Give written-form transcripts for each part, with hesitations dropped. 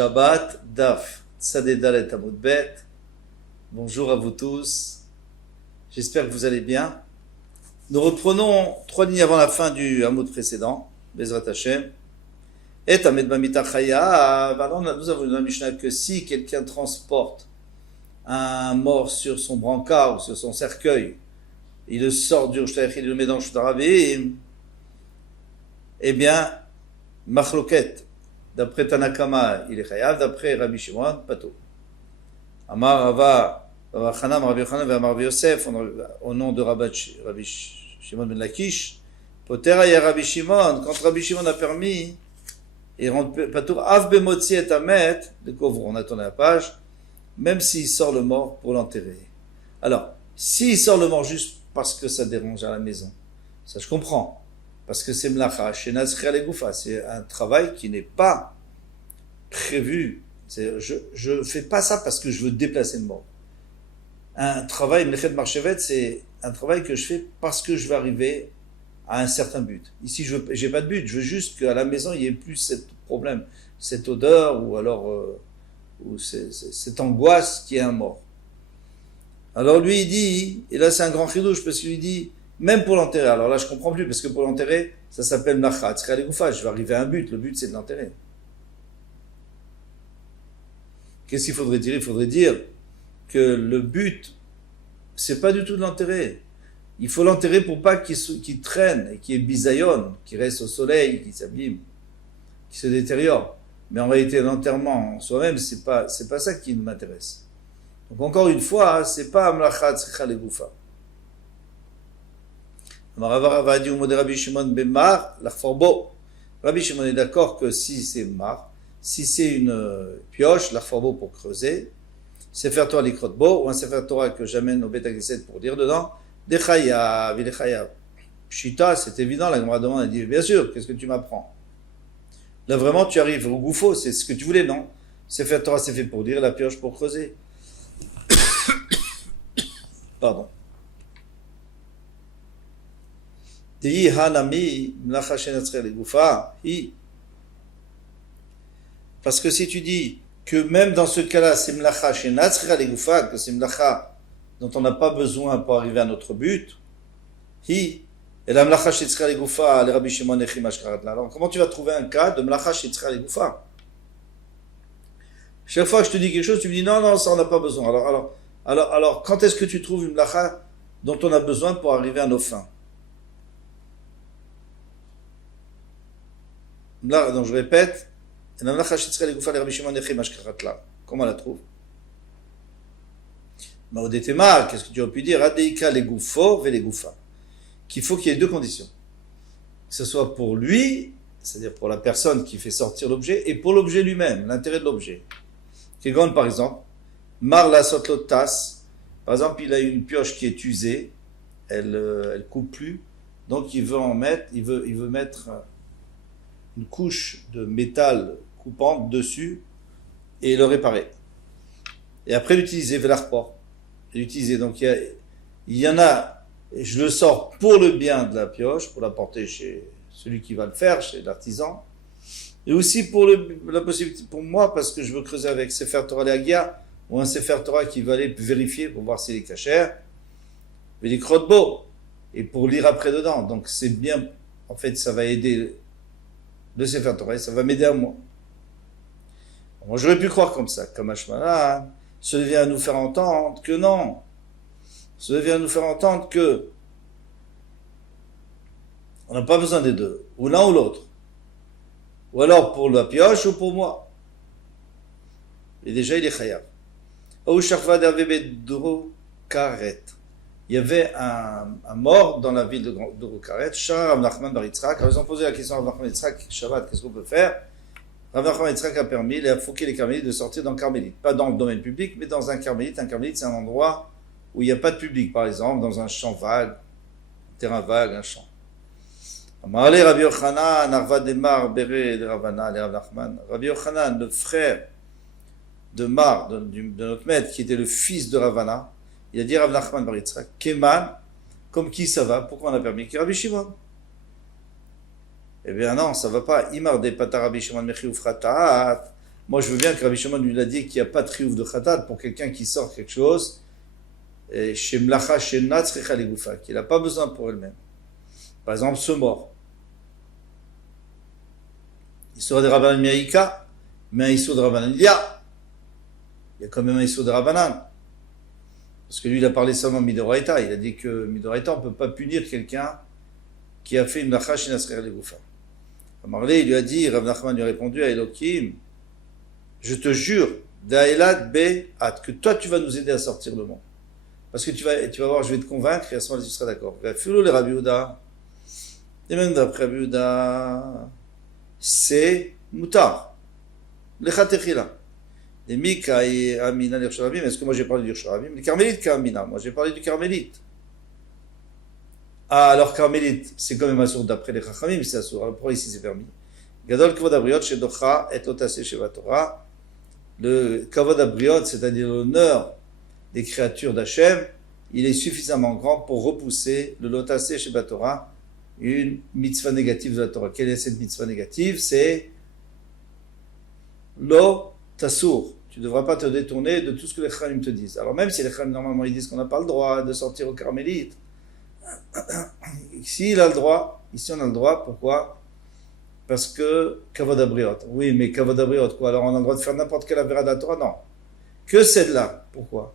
Shabbat, Daf, Tzadedalet Amud Bet. Bonjour à vous tous. J'espère que vous allez bien. Nous reprenons 3 lignes avant la fin du Amud précédent, Bezrat Hashem. Et Amed Mamita Chaya. Nous avons dans la Mishnah que si quelqu'un transporte un mort sur son brancard ou sur son cercueil, il le sort du Shtayach, il le met dans le Shtaravim, eh bien, Machloket. D'après Tanakama, il est chayav. D'après Rabbi Shimon, pato. Amar Rava, Rava Chanam, Rabbi Yochanan et Rabbi Yosef, au nom de Rabbi Shimon ben Lakish, Poter aya Rabbi Shimon, quand Rabbi Shimon a permis, et rend pato, Av bemotzi et amet, de Kovro, on a tourné la page, même s'il sort le mort pour l'enterrer. Alors, s'il sort le mort juste parce que ça dérange à la maison, ça je comprends. Parce que c'est mlacha, chez Nazriya Legoufa, c'est un travail qui n'est pas prévu. Je ne fais pas ça parce que je veux déplacer le mort. Un travail, Mlechet Marchevet, c'est un travail que je fais parce que je veux arriver à un certain but. Ici, je n'ai pas de but, je veux juste qu'à la maison, il n'y ait plus ce problème, cette odeur, ou alors cette angoisse qui est un mort. Alors lui, il dit, et là c'est un grand chidouche, parce qu'il dit, même pour l'enterrer. Alors là, je comprends plus, parce que pour l'enterrer, ça s'appelle Mlacha, Tzriya Legoufa. Je vais arriver à un but. Le but, c'est de l'enterrer. Qu'est-ce qu'il faudrait dire? Il faudrait dire que le but, c'est pas du tout de l'enterrer. Il faut l'enterrer pour pas qu'il traîne, et qu'il y ait bisayon, qu'il reste au soleil, qu'il s'abîme, qu'il se détériore. Mais en réalité, l'enterrement en soi-même, c'est pas ça qui m'intéresse. Donc encore une fois, c'est pas Mlacha, Tzriya Legoufa. Rabbi Shimon est d'accord que si c'est mar, si c'est une pioche, l'achforbo pour creuser, Sefer Torah likrotbo, ou un Sefer Torah que j'amène au Beth Knesset pour dire dedans, des chayav, il est chayav. Pshita, c'est évident, la Gemara demande, elle dit, bien sûr, qu'est-ce que tu m'apprends? Là vraiment, tu arrives au gouffo, c'est ce que tu voulais, non? Sefer Torah, c'est fait pour dire, la pioche pour creuser. Pardon. Parce que si tu dis que même dans ce cas-là, c'est mlacha chez Natzriya Legoufa, que c'est mlacha dont on n'a pas besoin pour arriver à notre but, et la mlacha chez Natzriya Legoufa, le Rabbi Shimon Echim Ashkaratla. Alors comment tu vas trouver un cas de mlacha chez Natzriya Legoufa? Chaque fois que je te dis quelque chose, tu me dis non, ça on n'a pas besoin. Alors, quand est-ce que tu trouves une mlacha dont on a besoin pour arriver à nos fins? Là, donc je répète, comment on la trouve? Qu'est-ce que tu as pu dire? Qu'il faut qu'il y ait 2 conditions. Que ce soit pour lui, c'est-à-dire pour la personne qui fait sortir l'objet, et pour l'objet lui-même, l'intérêt de l'objet. Par exemple, Mar la sotlotas, par exemple, il a une pioche qui est usée, elle coupe plus, donc il veut mettre une couche de métal coupante dessus et le réparer. Et après l'utiliser, l'utiliser. Donc il y en a, et je le sors pour le bien de la pioche, pour la porter chez celui qui va le faire, chez l'artisan, et aussi pour la possibilité pour moi, parce que je veux creuser avec Sefer Torah Leagia, ou un Sefer Torah qui va aller vérifier pour voir s'il est cachère, mais les crotbo, et pour lire après dedans. Donc c'est bien, en fait, ça va aider le Sefer Torah, ça va m'aider à moi. Moi, j'aurais pu croire comme ça, comme Hashmana, ça vient à nous faire entendre que non. Ça vient à nous faire entendre que on n'a pas besoin des deux, ou l'un ou l'autre. Ou alors pour la pioche ou pour moi. Et déjà, il est chayav. Il y avait un mort dans la ville de Karet, Shah Rav Nachman bar Yitzhak. Alors ils ont posé la question à Rav Nachman Yitzhak, Shabbat, qu'est-ce qu'on peut faire? Rav Nachman Yitzhak a permis, il a fouqué les carmélites de sortir dans le carmélite. Pas dans le domaine public, mais dans un carmélite. Un carmélite, c'est un endroit où il n'y a pas de public, par exemple, dans un champ vague, un terrain vague, un champ. Rabbi Yochanan, Arva Demar, Bere de Ravana, Rav Nachman. Rabbi Yochanan, le frère de Mar, de notre maître, qui était le fils de Ravana, il a dit Rav Nachman bar Yitzhak, Keman, comme qui ça va? Pourquoi on a permis? Qui Rabbi Shimon. Eh bien non, ça va pas. Imar de Pata Rabbi Shimon Mechi Ufratat, Moi, je veux bien que Rabbi Shimon lui a dit qu'il n'y a pas de triouf de khatat pour quelqu'un qui sort quelque chose, chez Mlacha, chez Natzrecha Legoufa, qu'il n'a pas besoin pour elle-même. Par exemple, ce mort. Il sera des Rabbanan Mirika, mais un Issur de Rabbanan il y a quand même un Issur de Rabbanan. Parce que lui, il a parlé seulement Midoraita. Il a dit que Midoraita, on ne peut pas punir quelqu'un qui a fait une Mlacha chez Natzrecha Legoufa. Amarlé, il lui a dit, Rav Nachman lui a répondu à Elohim, je te jure, Da'ilat Be'at, que toi tu vas nous aider à sortir le monde. Parce que tu vas voir, je vais te convaincre et à ce moment-là tu seras d'accord. Filou les Rabbi Yehuda, et même d'après Rabbi Yehuda, c'est moutar. Lechatechila. Les Mika et Amina l'Irshorabim, est-ce que moi j'ai parlé du Irshorabim? Les Carmélites Kamina, moi j'ai parlé du Carmélite. Ah, alors Carmélite, c'est quand même assourd d'après les Chachamim, c'est assourd. Alors pourquoi ici c'est permis? Gadol Kavod Abriot, Shedocha, et Lotase Sheva Torah. Le Kavod Abriot, c'est-à-dire l'honneur des créatures d'Hachem, il est suffisamment grand pour repousser le Lotase Sheva Torah, une mitzvah négative de la Torah. Quelle est cette mitzvah négative? C'est Lo Tassour. Tu ne devras pas te détourner de tout ce que les Chachamim te disent. Alors même si les Chachamim normalement ils disent qu'on n'a pas le droit de sortir au Carmélite, ici il a le droit, ici on a le droit, pourquoi? Parce que Kavod Abriot. Oui, mais Kavod Abriot, quoi? Alors on a le droit de faire n'importe quelle avéra de la Torah? Non. Que celle-là. Pourquoi?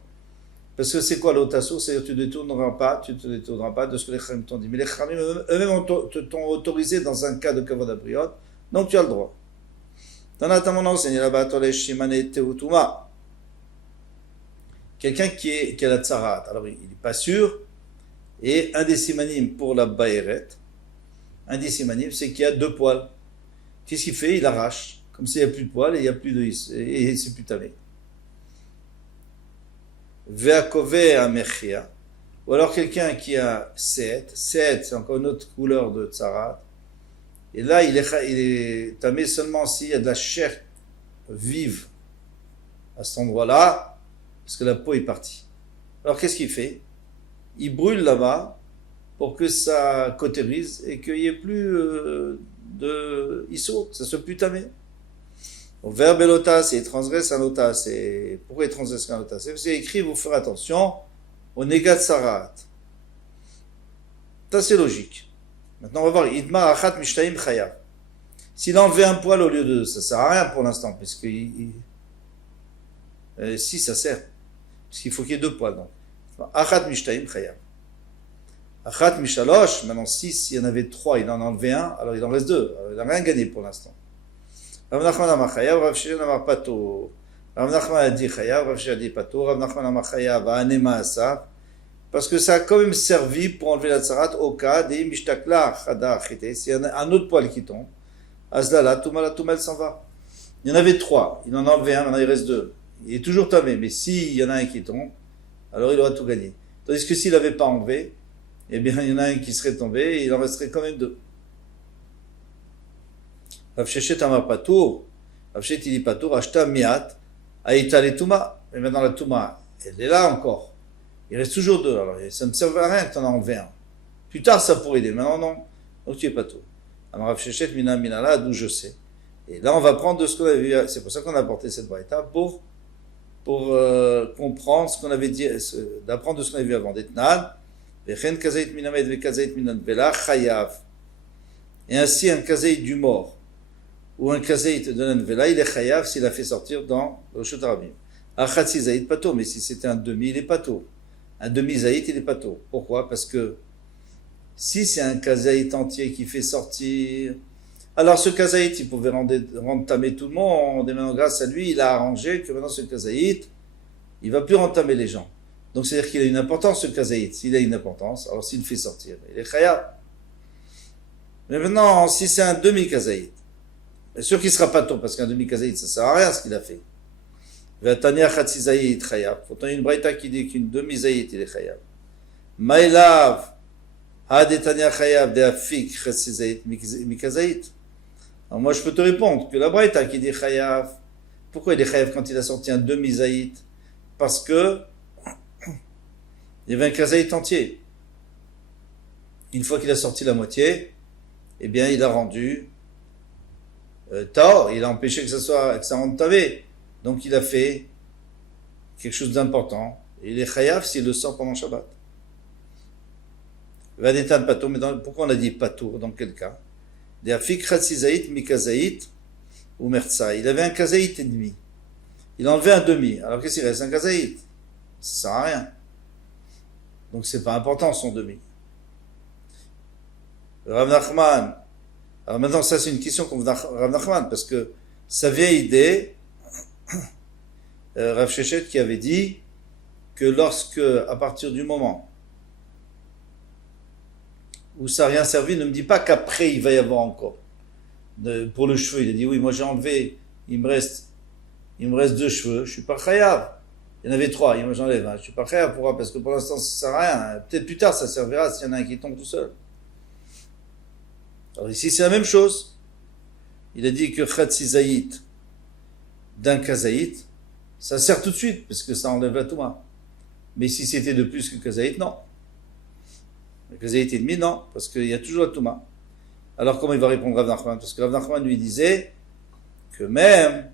Parce que c'est quoi l'otasso? C'est-à-dire tu te détourneras pas de ce que les Chachamim t'ont dit. Mais les Chachamim eux-mêmes t'ont autorisé dans un cas de Kavod Abriot, donc tu as le droit. Dans la Tamon enseigne là-bas, Shimane Teutuma. Quelqu'un qui a la tsarat, alors il n'est pas sûr, et un des simanim pour la baïret, un des simanim, c'est qu'il y a 2 poils. Qu'est-ce qu'il fait? Il arrache. Comme s'il n'y a plus de poils et il n'y a plus de et c'est plus tamé. Veakove amechia. Ou alors quelqu'un qui a seet. Seet, c'est encore une autre couleur de tsarat. Et là, il est tamé seulement s'il y a de la chair vive à cet endroit-là, parce que la peau est partie. Alors qu'est-ce qu'il fait? Il brûle là-bas pour que ça cautérise et qu'il n'y ait plus de issou, ça soit plus tamé. Au verbe lotas, il transgresse un lotas. Pourquoi il transgresse un lotas? C'est parce qu'il est écrit, vous ferez attention au négat sarat. Ça c'est logique. Maintenant on va voir, Idmar achat mishtaim chayav. S'il enlevait un poil au lieu de deux, ça sert à rien pour l'instant, parce que si ça sert, parce qu'il faut qu'il y ait 2 poils. Donc. Achat mishtaim chayav. Achat mishalosh, maintenant 6, il y en avait 3, il en a enlevé un, alors il en reste 2. Alors, il n'a rien gagné pour l'instant. Rav Nachman amar chayav, Rav Shimon amar pato. Rav Nachman a dit chayav, Rav Shimon a dit pato, Rav Nachman amar chayav, anema asav. Parce que ça a quand même servi pour enlever la tsarat au cas des mishtakla chada chite. S'il y en a un autre poil qui tombe, azlala, la touma, s'en va. Il y en avait 3, il en a enlevé un, maintenant il reste 2. Il est toujours tamé, mais s'il y en a un qui tombe, alors il aura tout gagné. Tandis que s'il n'avait pas enlevé, eh bien il y en a un qui serait tombé et il en resterait quand même 2. Rav Sheshet amar patour, Rav Sheshet il dit patour, ashta miat, aïta le touma. Et maintenant la touma, elle est là encore. Il reste toujours 2, alors ça ne sert à rien que tu en as enlevé un. Plus tard ça pourrait aider, maintenant non. Donc tu es patour. Alors Rav Sheshet mina minala, d'où je sais. Et là on va prendre de ce qu'on avait vu, c'est pour ça qu'on a apporté cette braïta, pour comprendre ce qu'on avait dit, d'apprendre de ce qu'on avait vu avant. D'Etnan, Vechen kazait minamed ve kazait minan vela chayav. Et ainsi un kazait du mort ou un kazait de l'anvela, il est chayav s'il a fait sortir dans le Roshut Harabim. Achatzi zaït pato, mais si c'était un demi, il est pato. Un demi zaït, il est pato. Pourquoi? Parce que si c'est un kazaït entier qui fait sortir, alors ce kazaït, il pouvait rendre tamé tout le monde, et maintenant grâce à lui, il a arrangé que maintenant ce kazaït, il va plus rentamer les gens. Donc c'est-à-dire qu'il a une importance ce kazaït. S'il a une importance, alors s'il le fait sortir, il est chayav. Mais maintenant, si c'est un demi-kazaït, bien sûr qu'il sera pato, parce qu'un demi-kazaït, ça sert à rien ce qu'il a fait. Vatania chatzi zaït chayav. Pourtant, il y a une braïta qui dit qu'une demi-zaït, il est chayav. Maïlav, hadetania chayav de afik chatzi zaït mikazaït. Alors moi, je peux te répondre que la braïta qui dit chayav, pourquoi il est chayav quand il a sorti un demi-zaït? Parce que il y avait un kazaït entier. Une fois qu'il a sorti la moitié, eh bien, il a rendu Tahor, il a empêché que ça rentre tavé. Donc il a fait quelque chose d'important. Et il est chayav s'il le sort pendant Shabbat. Vadetan patour, mais pourquoi on a dit patour? Dans quel cas? Des afik khatzizaït, mikazaït ou mertsa. Il avait un kazaït et demi. Il a enlevé un demi. Alors qu'est-ce qu'il reste? Un kazaït. Ça sert à rien. Donc c'est pas important son demi. Rav Nachman. Alors maintenant ça c'est une question qu'on Rav Nachman parce que sa vieille idée, Rav Shechet qui avait dit que lorsque, à partir du moment où ça n'a rien servi, ne me dis pas qu'après il va y avoir encore. Pour le cheveu, il a dit oui, moi j'ai enlevé, il me reste 2 cheveux, je suis pas chayav. Il y en avait 3, moi j'enlève, je suis pas chayav, pourquoi? Parce que pour l'instant ça sert à rien. Peut-être plus tard ça servira s'il y en a un qui tombe tout seul. Alors ici c'est la même chose. Il a dit que khatzizaït d'un kazaït, ça sert tout de suite, parce que ça enlève la touma. Mais si c'était de plus que kazaït, non. Le kazaït et demi, non, parce qu'il y a toujours la touma. Alors comment il va répondre Rav Nachman? Parce que Rav Nachman lui disait que même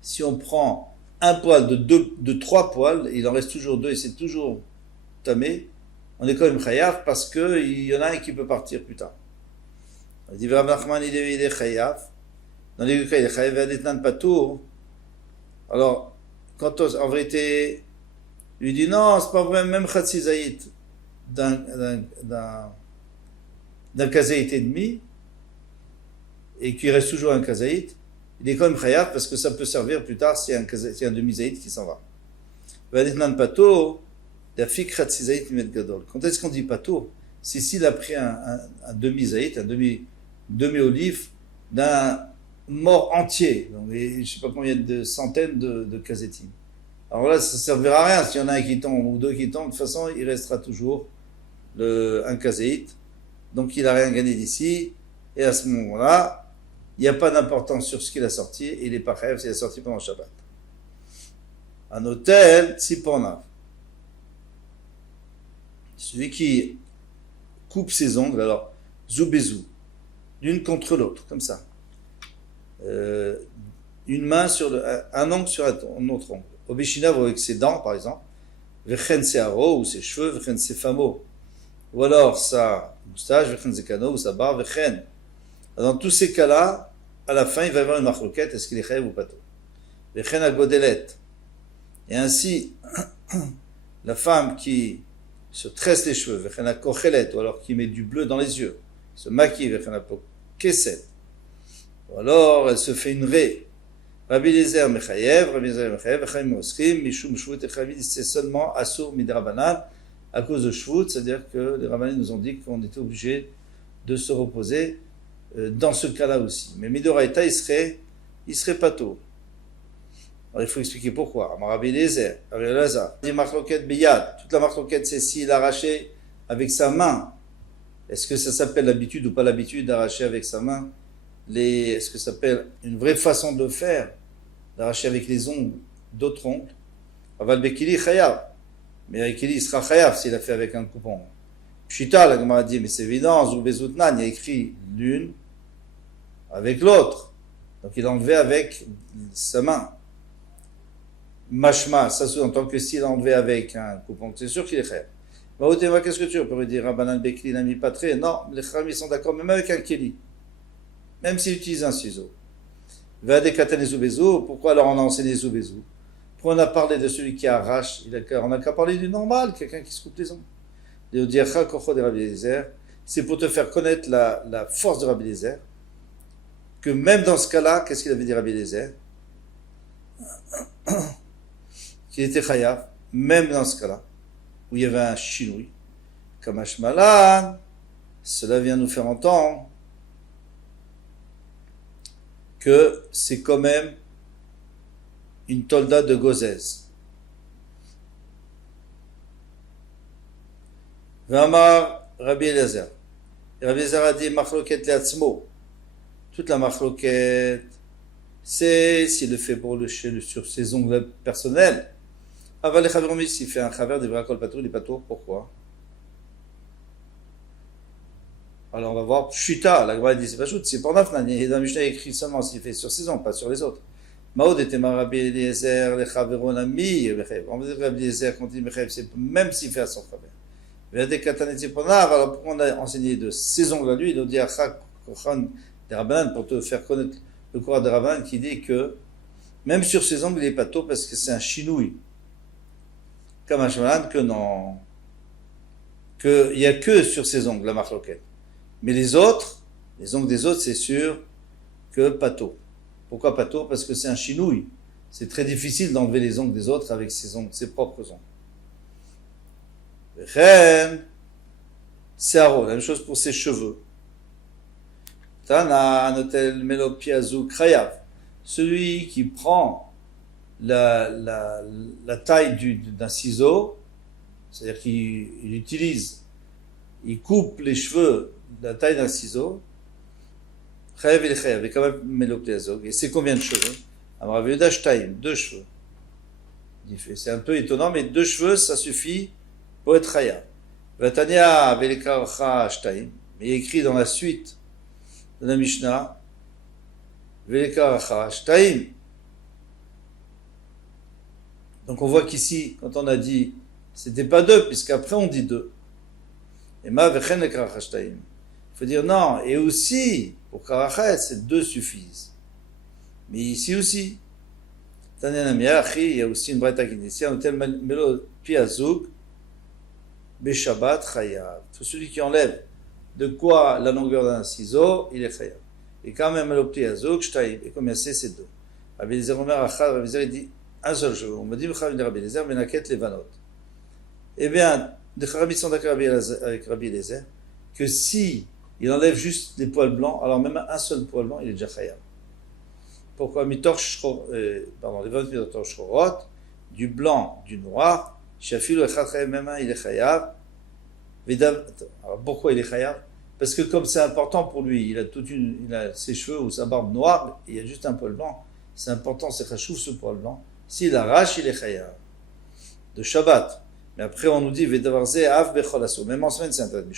si on prend un poil de 3 poils, il en reste toujours 2 et c'est toujours tamé, on est quand même chayav parce qu'il y en a un qui peut partir plus tard. On dit Rav Nachman il est chayav. Dans les deux cas, il est chayav d'etnan patour. Alors, quand en vérité, il lui dit non, c'est pas vrai, même khatzizaït d'un kazaït et demi, et qu'il reste toujours un kazaït, il est quand même chayav parce que ça peut servir plus tard s'il y a un demi-zaït qui s'en va. Vadetnan pato, dafik khatzizaït met gadol. Quand est-ce qu'on dit pato? C'est s'il a pris un demi-zaït, un demi-olive d'un mort entier, donc je ne sais pas combien de centaines de kazetim. Alors là, ça ne servira à rien s'il y en a un qui tombe ou 2 qui tombent, de toute façon, il restera toujours un kazeït. Donc il n'a rien gagné d'ici, et à ce moment-là, il n'y a pas d'importance sur ce qu'il a sorti, et il n'est pas chayav s'il a sorti pendant Shabbat. Un hôtel, tsipornav. Celui qui coupe ses ongles, alors, zoubezou, d'une contre l'autre, comme ça. Une main sur un ongle sur un autre ongle. Obishinav avec ses dents, par exemple. Vechen se'aro, ou ses cheveux, vechen se'famo. Ou alors sa moustache, vechen zekano, ou sa barbe, vechen. Dans tous ces cas-là, à la fin, il va y avoir une marloquette, est-ce qu'il est chayav ou pas tout. Vechen agodelet. Et ainsi, la femme qui se tresse les cheveux, vechen akochelet, ou alors qui met du bleu dans les yeux, se maquille, vechen apokeset. Ou alors, elle se fait une raie. Rabbi Eliezer Mechayev, Echaim Moschim, Mishum Shvut Echavid, c'est seulement Asur Midrabanan, à cause de Shvut, c'est-à-dire que les Rabbanim nous ont dit qu'on était obligé de se reposer dans ce cas-là aussi. Mais Midoraita, il serait pas tôt. Alors il faut expliquer pourquoi. Rabbi Eliezer, Rabbi Elazar, dit Marloket Biyad, toute la Marloket c'est s'il arrachait avec sa main. Est-ce que ça s'appelle l'habitude ou pas l'habitude d'arracher avec sa main? Est-ce que ça s'appelle une vraie façon de le faire, d'arracher avec les ongles d'autres ongles? Aval Bekili chayav. Mais Bekili il sera chayav s'il a fait avec un coupon. Pshita, la Gemara dit, mais c'est évident, Zoubezutnan, il y a écrit l'une avec l'autre. Donc il a enlevé avec sa main. Mashma, ça sous-entend que s'il a enlevé avec un coupon, c'est sûr qu'il est chayav. Maotema, qu'est-ce que tu peux dire? Rabbanan Bekili n'a mis pas très. Non, les Chachamim sont d'accord, même avec un Keli. Même s'il utilise un ciseau. Pourquoi alors on a enseigné Zoubezou? Pourquoi on a parlé de celui qui arrache? On n'a qu'à parler du normal, quelqu'un qui se coupe les ongles. C'est pour te faire connaître la force de Rabbi Eliezer, que même dans ce cas-là, qu'est-ce qu'il avait dit Rabbi Eliezer? Qu'il était chayav, même dans ce cas-là, où il y avait un chinoui, Kamash Malan, cela vient nous faire entendre que c'est quand même une tolda de Gozès. Vamar Rabbi Eliezer. Rabbi Eliezer a dit Machloket le'atzmo. Toute la Machloket, c'est s'il le fait sur ses ongles personnels. Aval le chaver s'il fait un chaver de Vrakol Patur, il est pas tour. Pourquoi? Alors on va voir Pshuta, la Gemara dit c'est pas Pshut, c'est pour Nafnan. Et dans le Mishnah écrit seulement s'il fait sur 6 ans, pas sur les autres. Maoud était Rabbi Eliezer, le Chaveron Ami, on va dire Rabbi Eliezer quand il dit c'est même s'il fait à son Chaver. Il y a des Katanetti Ponav, alors pourquoi on a enseigné de ses ongles à lui, il nous dit Achak Kochan des Rabbanan pour te faire connaître le courant des Rabbanan qui dit que même sur ses ongles il est pas tôt parce que c'est un chinouille. Comme un Shemalan que non. Qu'il n'y a que sur ses ongles la marloquette. Mais les autres, les ongles des autres, c'est sûr que pato. Pourquoi pato? Parce que c'est un chinouille. C'est très difficile d'enlever les ongles des autres avec ses ongles, ses propres ongles. C'est la même chose pour ses cheveux. Tana notel melopiazu krayav. Celui qui prend la taille d'un ciseau, c'est-à-dire qu'il utilise, il coupe les cheveux de la taille d'un ciseau, chayav il chayav, et quand même melopiazog. Et c'est combien de cheveux? Amar Yehuda shtaim, 2 cheveux. C'est un peu étonnant, mais 2 cheveux, ça suffit pour être chayav. Vatania velekaracha shtaim, mais il est écrit dans la suite de la Mishnah, velekaracha shtaim. Donc on voit qu'ici, quand on a dit, c'était pas 2, puisqu'après on dit 2. Et ma vechen lekaracha shtaim. Il faut dire non, et aussi, pour karachet, c'est 2 suffisent. Mais ici aussi, il y a aussi une braïta qui dit ici, un tel melo piazoug, beshabat chayav. Tout celui qui enlève de quoi la longueur d'un ciseau, il est chayav. Et quand même melo piazoug, shtaim. Et combien c'est 2. Rabbi Eliezer Omer Achad, Rabbi Eliezer, il dit un seul cheveu. On me dit, Rabbi Eliezer, menaket levanot. Eh bien, les Rabbi sont d'accord avec Rabbi Eliezer, que si il enlève juste des poils blancs, alors même un seul poil blanc, il est déjà chayav. Pourquoi les ventes mitor shchorot, du blanc, du noir, shafilu echad chayav, même un, il est chayav. Alors pourquoi il est chayav? Parce que comme c'est important pour lui, il a ses cheveux ou sa barbe noire, et il y a juste un poil blanc, c'est important, c'est chachou ce poil blanc. S'il arrache, il est chayav. De Shabbat. Mais après, on nous dit, même en semaine, c'est interdit.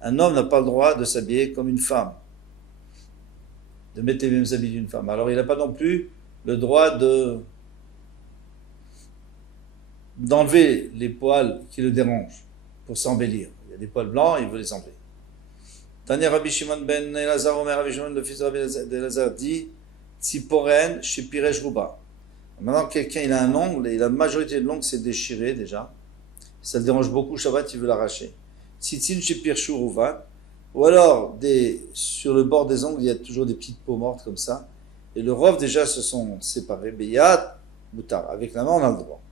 Un homme n'a pas le droit de s'habiller comme une femme, de mettre les mêmes habits d'une femme. Alors, il n'a pas non plus le droit d'enlever les poils qui le dérangent pour s'embellir. Il y a des poils blancs, il veut les enlever. Tanya Rabbi Shimon ben Elazar, Omer Rabbi Shimon, le fils de Rabbi Elazar, dit Tziporen chez Piresh Rouba. Maintenant, quelqu'un, il a un ongle, et la majorité de l'ongle s'est déchiré déjà. Ça le dérange beaucoup, Shabbat, il veut l'arracher. Tzitzin chez Pirshu Rouvan. Ou alors, sur le bord des ongles, il y a toujours des petites peaux mortes comme ça. Et le rov, déjà, se sont séparés. Beyat, Moutar. Avec la main, on a le droit.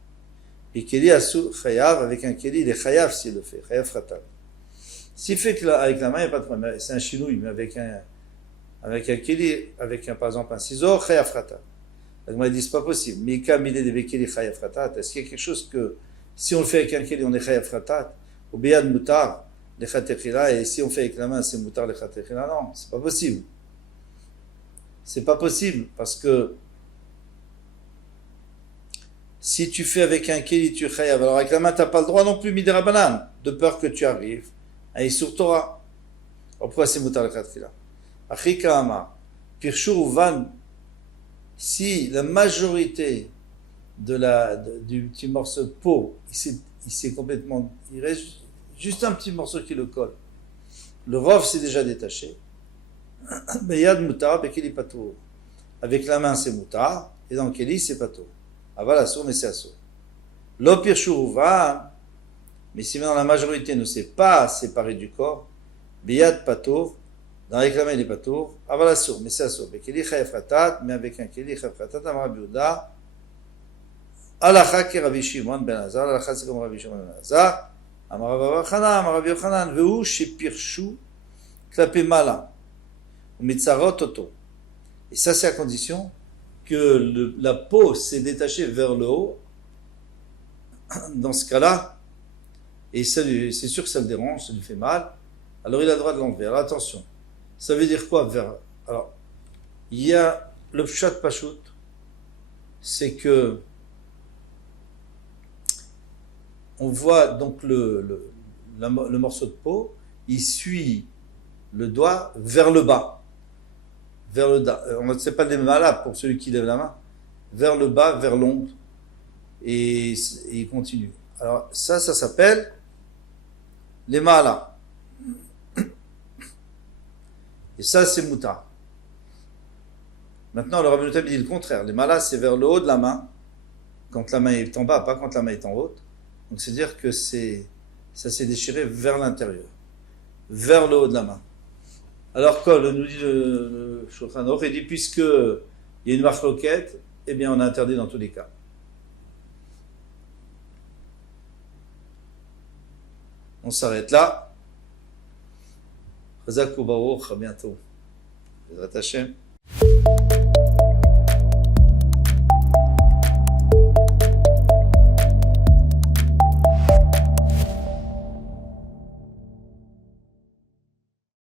Et Keli Asou Chayav, avec un Keli, il est Chayav s'il le fait. Chayav Fratal. S'il fait qu'avec la main, il n'y a pas de problème. C'est un chinouille, mais avec un Keli, par exemple, un ciseau, Chayav Fratal. On m'a dit, c'est pas possible. Mais comme il est des Keli Chayav Fratal, est-ce qu'il y a quelque chose que, si on le fait avec un Keli, on est Chayav Fratal, ou Beyad Moutar, les Khatechila, et si on fait avec la main, c'est Moutar, les Khatechila, non, c'est pas possible. C'est pas possible, parce que si tu fais avec un Keli, tu Chayav, alors avec la main, tu n'as pas le droit non plus, Midera Banan, de peur que tu arrives à Isur Torah. Pourquoi c'est Moutar, les Khatechila? Achika Ama, Pirshur ou Van, si la majorité du petit morceau de peau, il reste juste un petit morceau qui le colle. Le rov s'est déjà détaché. Mais yad moutar, bekeli pato. Avec la main c'est moutar, et dans keli c'est pato. Aval assour, mais c'est assour. L'opir shuruva, mais si maintenant la majorité ne s'est pas séparée du corps, beyad pato, dans avec la main il est pato, aval assour, mais c'est assour. Bekeli chayav khatat, mais avec un keli chayav khatat, amar Rabbi Yehuda, Alacha ki Rabbi Shimon ben Azar, Alacha c'est comme Rabbi Shimon ben Azar, Amar Rabbi Yochanan, Amar Rabbi Yochanan, Veu shepirshu klape mala, ou mitzarot toto. Et ça c'est à condition que la peau s'est détachée vers le haut. Dans ce cas-là, et c'est sûr que ça le dérange, ça lui fait mal, alors il a le droit de l'enlever. Alors attention, ça veut dire quoi alors, il y a le pshat pashut, c'est que on voit donc le le morceau de peau, il suit le doigt vers le bas. On ne sait pas des malades pour celui qui lève la main. Vers le bas, vers l'ombre. Et il continue. Alors ça s'appelle les malas. Et ça, c'est mouta. Maintenant, le Rabbi dit le contraire. Les malas, c'est vers le haut de la main, quand la main est en bas, pas quand la main est en haut. Donc, c'est-à-dire que ça s'est déchiré vers l'intérieur, vers le haut de la main. Alors, Kol, nous dit le Shulchan Aruch, il dit, puisque il y a une marloquette, eh bien, on a interdit dans tous les cas. On s'arrête là. Chazak ou Baruch, à bientôt. Bezrat Hashem.